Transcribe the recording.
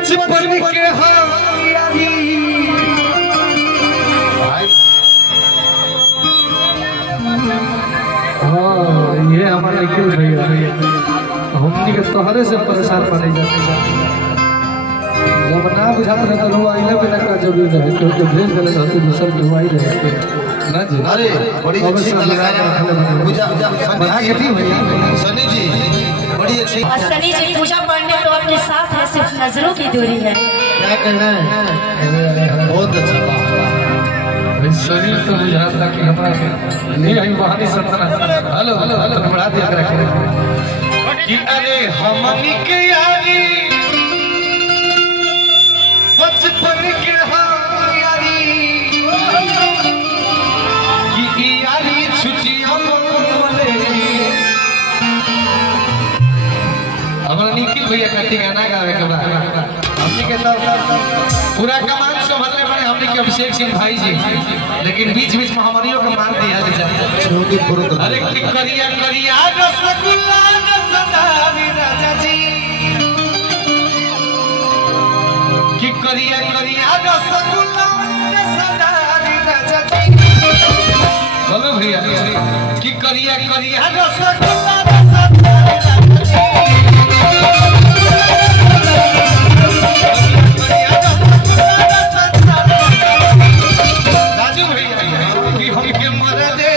बचपन के ये हमारे निखिल भैया हमनी के तोहरे से परेशान बने जाते जब ना बुझाते रहे तो लोग आइले पे का जरूरी रहे तो भेज देले तो दूसर के हुआ ही रहे ना जी। अरे बड़ी अच्छी पूजा बना के थी भैया सनी जी बड़ी अच्छी। सनी जी पूजा पढ़ने तो अपने साथ है, सिर्फ नजरों की दूरी है। क्या कहना है? बहुत अच्छा शरीर तो बुझाता कि हमारा नहीं आई बहानी सतना। हेलो हेलो हेलो बढ़ा दिया रखे कि अरे हमनी के यारी बचपन के यारी कि यारी छुट्टियां बोले हमारा निखिल भैया का गाना गावे के बाद हमनी के तो पूरा कमान संभालने वाले हमनी के अभिषेक सिंह भाई जी, लेकिन बीच बीच में हमारियों का मान दिया जाता। अरे कि करिया करिया रसगुल्ला रसदारी राजा जी कि करिया करिया रसगुल्ला रसदारी राजा जी बोलो भैया कि करिया करिया रसगुल्ला रसदारी राजा जी। राजू भैया कि हमके मर दे